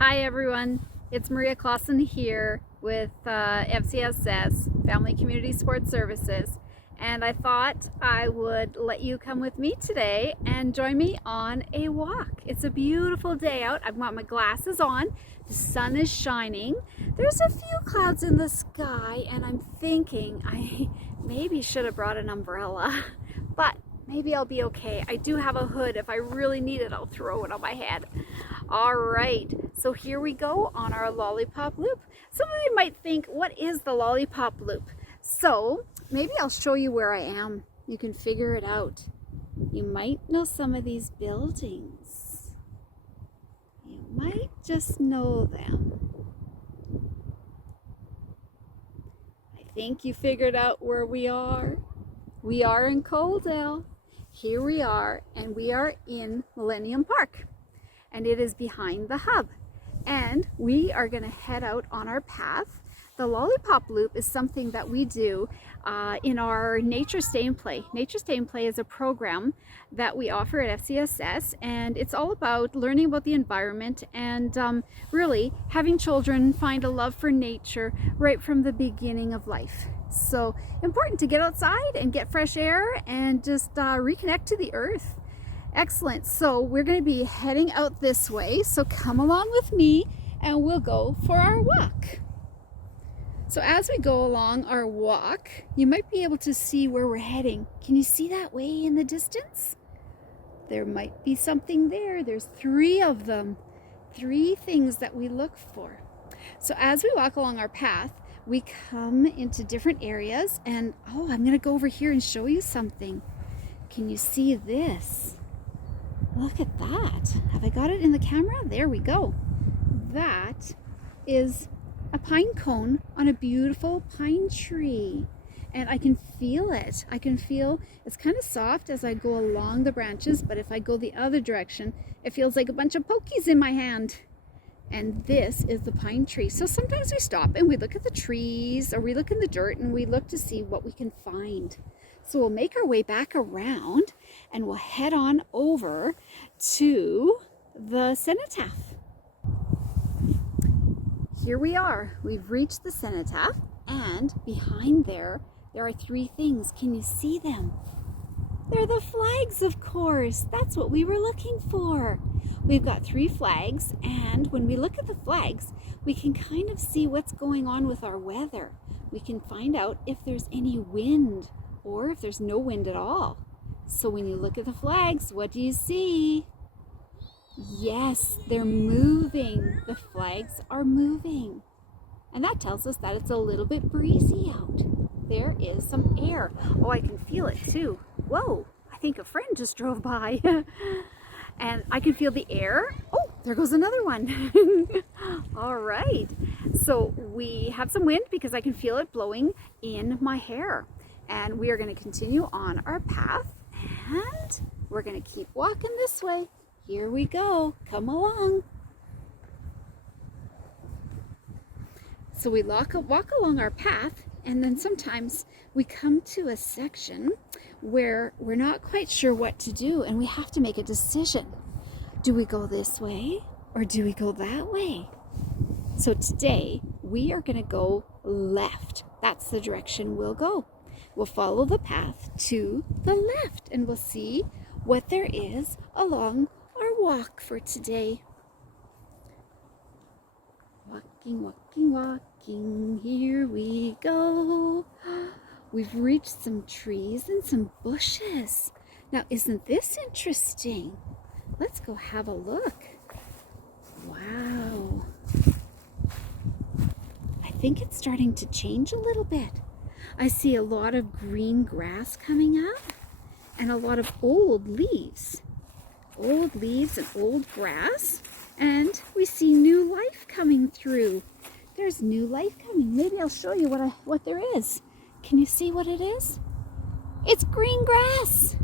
Hi everyone, it's Maria Clausen here with FCSS, Family Community Sports Services, and I thought I would let you come with me today and join me on a walk. It's a beautiful day out. I've got my glasses on, the sun is shining, there's a few clouds in the sky, and I'm thinking I maybe should have brought an umbrella, but maybe I'll be okay. I do have a hood. If I really need it, I'll throw it on my head. All right, so here we go on our lollipop loop. Some of you might think, what is the lollipop loop? So maybe I'll show you where I am. You can figure it out. You might know some of these buildings. You might just know them. I think you figured out where we are. We are in Coaldale. Here we are, and we are in Millennium Park. And it is behind the hub, and we are going to head out on our path. The lollipop loop is something that we do in our Nature Stay and Play. Nature Stay and Play is a program that we offer at FCSS, and it's all about learning about the environment and really having children find a love for nature right from the beginning of life. So important to get outside and get fresh air and just reconnect to the earth. Excellent. So we're going to be heading out this way. So come along with me and we'll go for our walk. So as we go along our walk, you might be able to see where we're heading. Can you see that way in the distance? There might be something there. There's 3 of them. 3 things that we look for. So as we walk along our path, we come into different areas, and I'm going to go over here and show you something. Can you see this? Look at that. Have I got it in the camera? There we go. That is a pine cone on a beautiful pine tree. And I can feel it. I can feel it's kind of soft as I go along the branches, but if I go the other direction, it feels like a bunch of pokies in my hand. And this is the pine tree. So sometimes we stop and we look at the trees, or we look in the dirt and we look to see what we can find. So we'll make our way back around and we'll head on over to the cenotaph. Here we are. We've reached the cenotaph, and behind there are 3 things. Can you see them? They're the flags, of course. That's what we were looking for. We've got 3 flags, and when we look at the flags, we can kind of see what's going on with our weather. We can find out if there's any wind or if there's no wind at all. So when you look at the flags, what do you see? Yes, they're moving. The flags are moving. And that tells us that it's a little bit breezy out. There is some air. Oh, I can feel it too. Whoa, I think a friend just drove by. And I can feel the air. Oh, there goes another one. All right. So we have some wind because I can feel it blowing in my hair. And we are going to continue on our path, and we're going to keep walking this way. Here we go. Come along. So we walk along our path, and then sometimes we come to a section where we're not quite sure what to do, and we have to make a decision. Do we go this way or do we go that way? So today we are going to go left. That's the direction we'll go. We'll follow the path to the left, and we'll see what there is along our walk for today. Walking, walking, walking, here we go. We've reached some trees and some bushes. Now, isn't this interesting? Let's go have a look. Wow. I think it's starting to change a little bit. I see a lot of green grass coming up and a lot of old leaves. Old leaves and old grass. And we see new life coming through. There's new life coming. Maybe I'll show you what there is. Can you see what it is? It's green grass.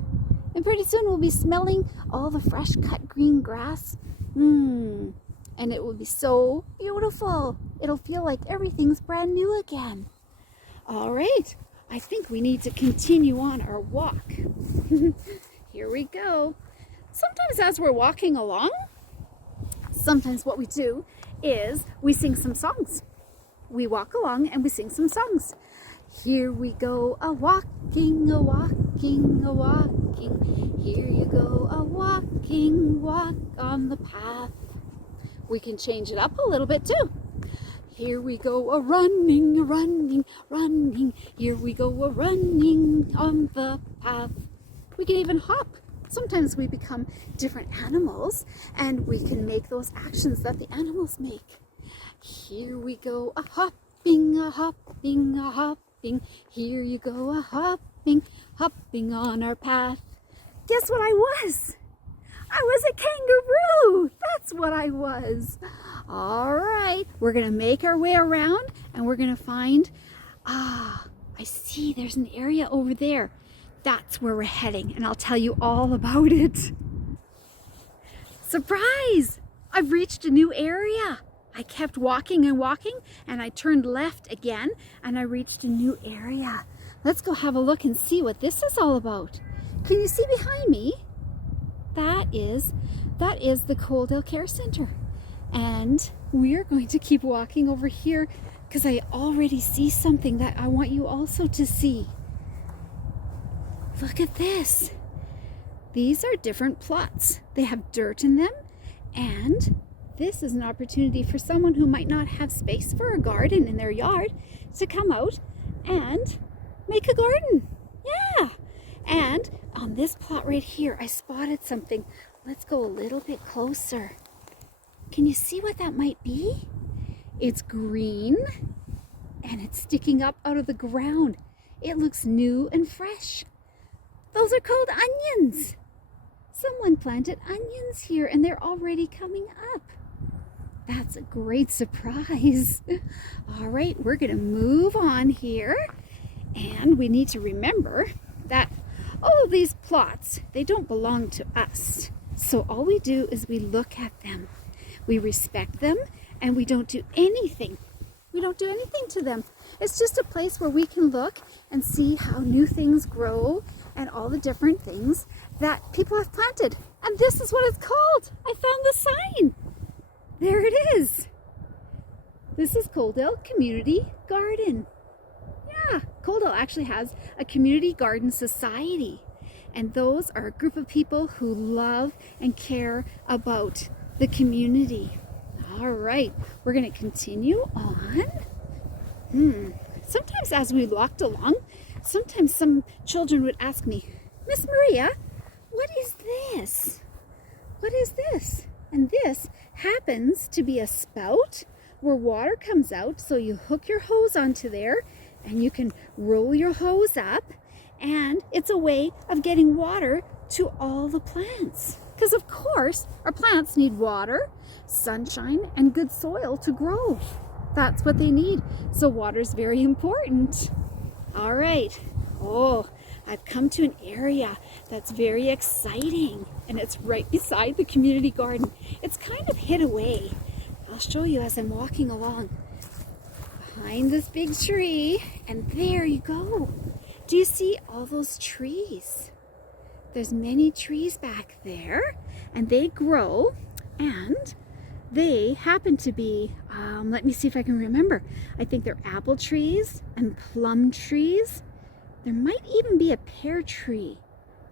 And pretty soon we'll be smelling all the fresh cut green grass. And it will be so beautiful. It'll feel like everything's brand new again. All right, I think we need to continue on our walk. Here we go. Sometimes as we're walking along, sometimes what we do is we sing some songs. We walk along and we sing some songs. Here we go a-walking, a-walking, a-walking. Here you go a-walking, walk on the path. We can change it up a little bit too. Here we go a-running, a-running, running. Here we go a-running on the path. We can even hop. Sometimes we become different animals and we can make those actions that the animals make. Here we go a-hopping, a-hopping, a-hopping. Here you go a-hopping, hopping on our path. Guess what I was? I was a kangaroo. That's what I was. All right, we're going to make our way around and we're going to find, I see there's an area over there. That's where we're heading, and I'll tell you all about it. Surprise! I've reached a new area. I kept walking and walking, and I turned left again, and I reached a new area. Let's go have a look and see what this is all about. Can you see behind me? That is the Coaldale Care Center. And we're going to keep walking over here because I already see something that I want you also to see. Look at this. These are different plots. They have dirt in them, and this is an opportunity for someone who might not have space for a garden in their yard to come out and make a garden. Yeah. And on this plot right here, I spotted something. Let's go a little bit closer. Can you see what that might be? It's green and it's sticking up out of the ground. It looks new and fresh. Those are called onions. Someone planted onions here and they're already coming up. That's a great surprise. All right, we're gonna move on here. And we need to remember that all of these plots, they don't belong to us. So all we do is we look at them. We respect them and we don't do anything. We don't do anything to them. It's just a place where we can look and see how new things grow and all the different things that people have planted. And this is what it's called. I found the sign. There it is. This is Coaldale Community Garden. Yeah, Coaldale actually has a community garden society. And those are a group of people who love and care about the community. All right, we're going to continue on. Sometimes as we walked along, sometimes some children would ask me, Miss Maria, what is this? What is this? And this happens to be a spout where water comes out. So you hook your hose onto there and you can roll your hose up, and it's a way of getting water to all the plants. Because of course, our plants need water, sunshine, and good soil to grow. That's what they need. So water is very important. All right. Oh, I've come to an area that's very exciting, and it's right beside the community garden. It's kind of hid away. I'll show you as I'm walking along. Behind this big tree, and there you go. Do you see all those trees? There's many trees back there, and they grow, and they happen to be, let me see if I can remember. I think they're apple trees and plum trees. There might even be a pear tree.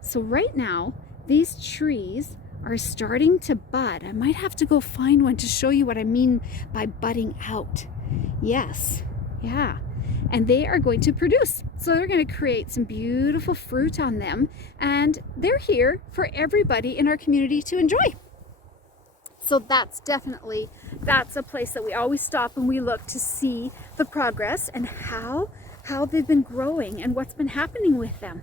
So right now, these trees are starting to bud. I might have to go find one to show you what I mean by budding out. Yes, yeah. And they are going to produce. So they're going to create some beautiful fruit on them. And they're here for everybody in our community to enjoy. So that's a place that we always stop and we look to see the progress and how they've been growing and what's been happening with them.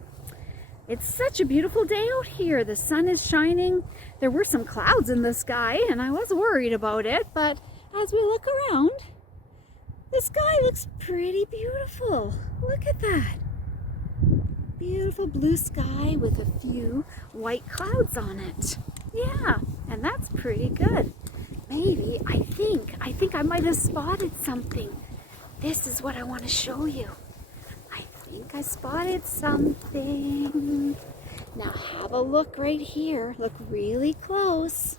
It's such a beautiful day out here. The sun is shining. There were some clouds in the sky and I was worried about it, but as we look around, the sky looks pretty beautiful. Look at that. Beautiful blue sky with a few white clouds on it. Yeah, and that's pretty good. Maybe, I think I might have spotted something. This is what I want to show you. I think I spotted something. Now have a look right here. Look really close.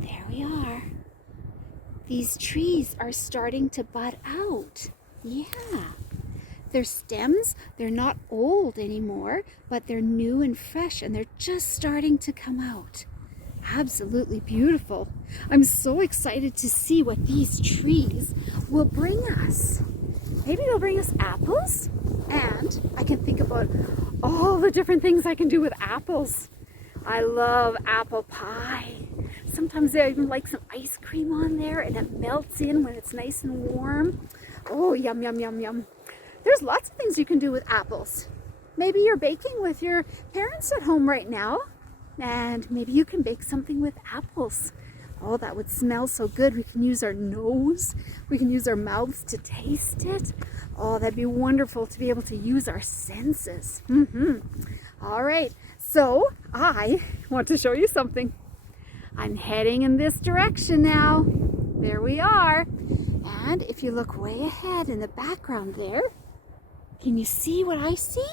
There we are. these trees are starting to bud out. Yeah. Their stems, they're not old anymore, but they're new and fresh, and they're just starting to come out. Absolutely beautiful. I'm so excited to see what these trees will bring us. Maybe they'll bring us apples, and I can think about all the different things I can do with apples. I love apple pie. Sometimes I even like some ice cream on there, and it melts in when it's nice and warm. Oh, yum, yum, yum, yum. There's lots of things you can do with apples. Maybe you're baking with your parents at home right now, and maybe you can bake something with apples. Oh, that would smell so good. We can use our nose. We can use our mouths to taste it. Oh, that'd be wonderful to be able to use our senses. All right, so I want to show you something. I'm heading in this direction now. There we are. And if you look way ahead in the background there, can you see what I see?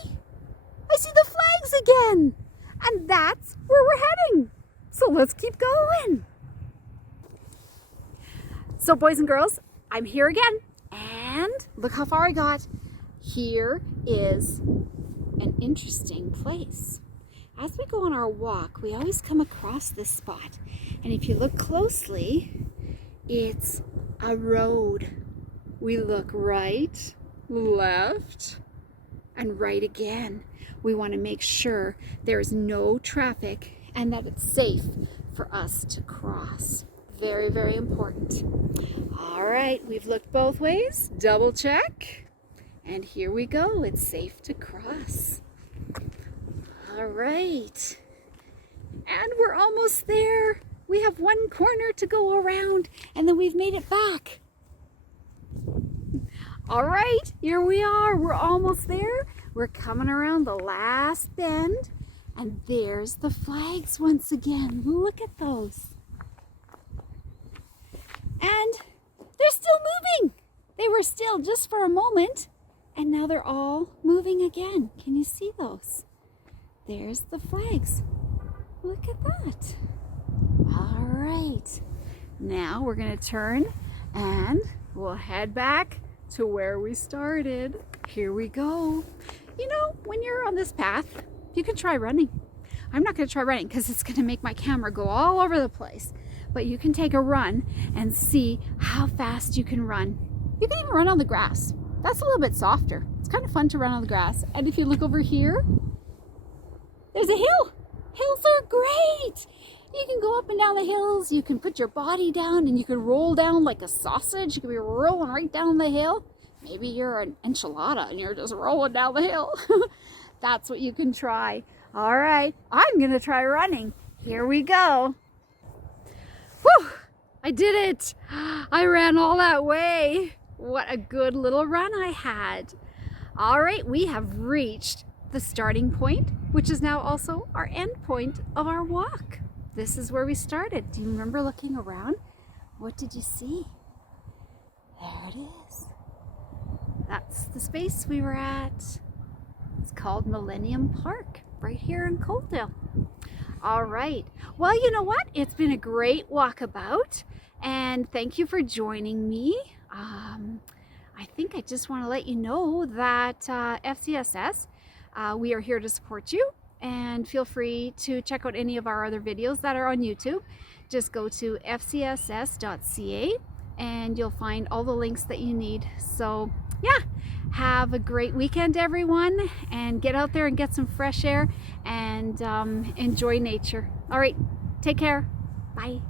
I see the flags again. And that's where we're heading. So let's keep going. So boys and girls, I'm here again. And look how far I got. Here is an interesting place. As we go on our walk, we always come across this spot. And if you look closely, it's a road. We look right, left, and right again. We want to make sure there is no traffic and that it's safe for us to cross. Very, very important. All right, we've looked both ways. Double check. And here we go. It's safe to cross. All right. And we're almost there. We have one corner to go around, and then we've made it back. All right, here we are. We're almost there. We're coming around the last bend, and there's the flags once again. Look at those. And they're still moving. They were still just for a moment, and now they're all moving again. Can you see those? There's the flags. Look at that. All right. Now we're going to turn and we'll head back to where we started. Here we go. You know, when you're on this path, you can try running. I'm not going to try running because it's going to make my camera go all over the place. But you can take a run and see how fast you can run. You can even run on the grass. That's a little bit softer. It's kind of fun to run on the grass. And if you look over here, there's a hill. Hills are great. You can go up and down the hills. You can put your body down and you can roll down like a sausage. You can be rolling right down the hill. Maybe you're an enchilada and you're just rolling down the hill. That's what you can try. All right, I'm gonna try running. Here we go. Whew, I did it. I ran all that way. What a good little run I had. All right, we have reached the starting point, which is now also our end point of our walk. This is where we started. Do you remember looking around? What did you see? There it is. That's the space we were at. It's called Millennium Park, right here in Coaldale. All right. Well, you know what? It's been a great walkabout, and thank you for joining me. I think I just want to let you know that FCSS, we are here to support you, and feel free to check out any of our other videos that are on YouTube. Just go to fcss.ca and you'll find all the links that you need. So yeah, have a great weekend, everyone, and get out there and get some fresh air and enjoy nature. All right, take care. Bye.